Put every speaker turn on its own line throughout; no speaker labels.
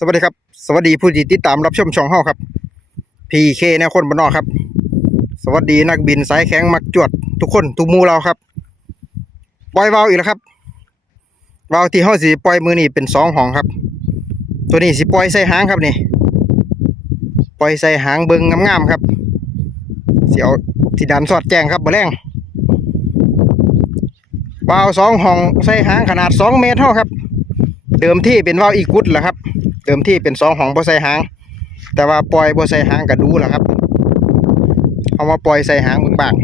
สวัสดีครับ สวัสดีผู้ที่ติดตามรับชมช่องเฮาครับพีเคแนวคนบ้านนอกครับ สวัสดีนักบินสายแข็งมักจวด ทุกคนทุกมูเราครับ ปล่อยวาวอีกแล้วครับวาวที่เฮาสิปล่อยมือนี่เป็นสองห้องครับ ตัวนี้สิปล่อยใส่หางครับนี่ ปล่อยใส่หางเบิงงามๆครับเสิเอาที่ดันสอดแจ้งครับบ่แรงวาวสองห้องใส่หางขนาดสองเมตรเท่าครับ เดิมที่เป็นวาวอีกุดแหละครับ เดิมที่เป็นสองของบ่ใส่หาง แต่ว่าปล่อยบ่ใส่หางก็ดูแหละครับ เอามาปล่อยใส่หางมึงบ้าง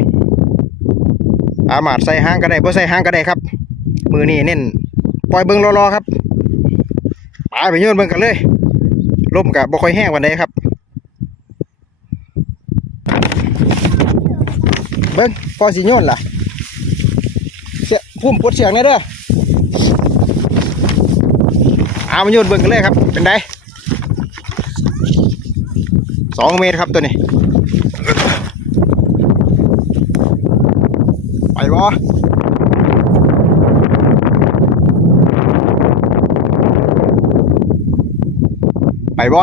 อามาดใส่หางก็ได้บ่ใส่หางก็ได้ครับ มือนี่เน้นปล่อยเบิ่งรอๆครับไปไปโยนเบิ่งกันเลยลมกับบ่ค่อยแห้งวันใดครับ เบิ่งพอสิโยนล่ะเสียพุ่มปลดเสียงแน่เด้อ เอามาโยนเบิ่งกันเลยครับ เป็นไดสองเมตรครับตัวนี้ ไปบ่ไปบ่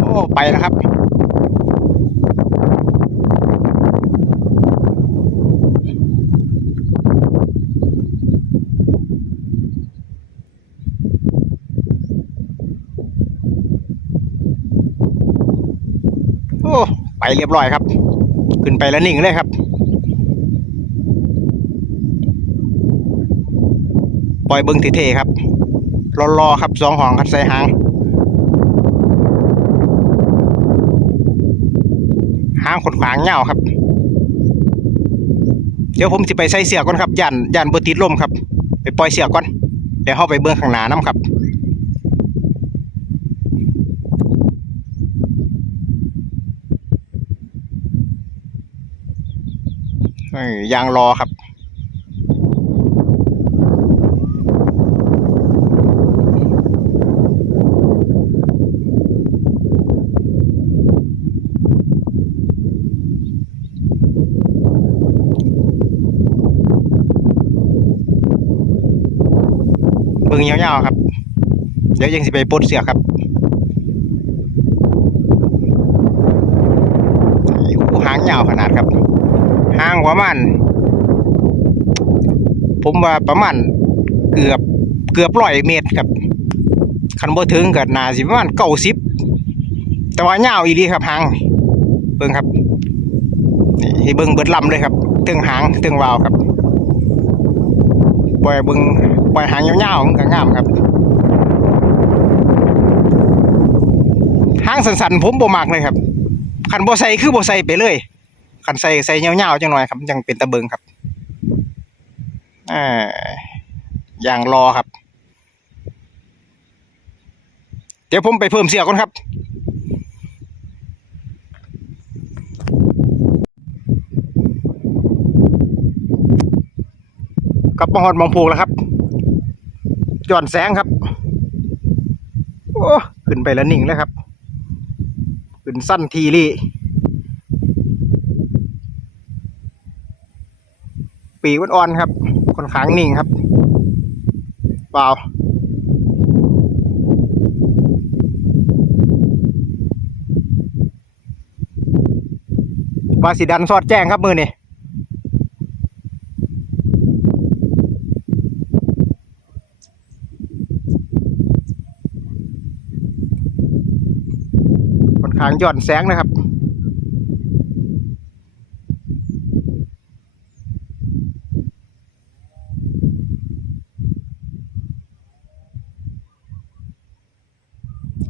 โอ้ ไปแล้วครับ โอ้ไปเรียบร้อยครับ ขึ้นไปแล้วนิ่งเลยครับ ปล่อยเบิ้งเท่ๆครับรอๆครับสองหองคัดใส่หางหางขนขวางเงาครับ เดี๋ยวผมสิไปใส่เสือก่อนครับย่านย่านบติดลมครับ ไปปล่อยเสือก่อนเดี๋ยวเข้าไปเบื้องข้างหน้าน้ำครับ ยางรอครับ เบิ่งยาวๆครับ เดี๋ยวยังสิไปปลดเสือครับหางยาวขนาดครับ ห่างประมาณผมว่าประมาณเกือบเกือบร้อยเมตรครับคันบ่ถึงก็น่าสิประมาณเก้าสิบแต่ว่ายาอีหลีครับหางเบิ่งครับนี่ให้เบิ่งเบิดลำเลยครับถึงหางถึงวาวครับปล่อยเบิ่งปล่อยหางยาวๆมันก็งามครับหางสันๆผมบ่มักเลยครับคันบ่ใส่คือบ่ใส่ไปเลย คันใส่ใส่ยาวๆจังหน่อยครับยังเป็นตะเบิงครับอ่าอย่างรอครับ เดี๋ยวผมไปเพิ่มเสียก่อนครับกับมาหอดมองผูกแล้วครับย่อนแสงครับ โอ้ ขึ้นไปแล้วนิ่งแล้วครับ ขึ้นสั้นทีรี ปีกอ่อนๆครับค่อนข้างนิ่งครับเปล่าว่าสีดันสอดแจ้งครับมือนี่ค่อนข้างย่อนแสงนะครับ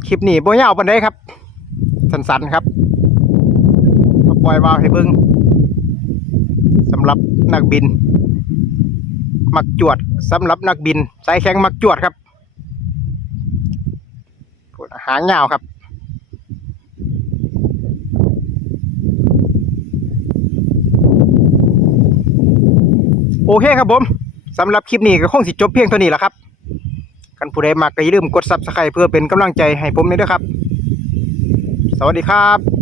คลิปนี้โบยาวปานใดครับ สั้นๆครับมาปล่อยวาวให้เบิ่งสำหรับนักบิน มักจวดสำหรับนักบินสายแข็งมักจวดครับหางยาวครับโอเคครับผมสำหรับคลิปนี้ก็คงสิจบเพียงเท่านี้แหละครับ กันผู้ใดมักก็อย่าลืมกดซับสไครต์เพื่อเป็นกำลังใจให้ผมด้วยนะครับ สวัสดีครับ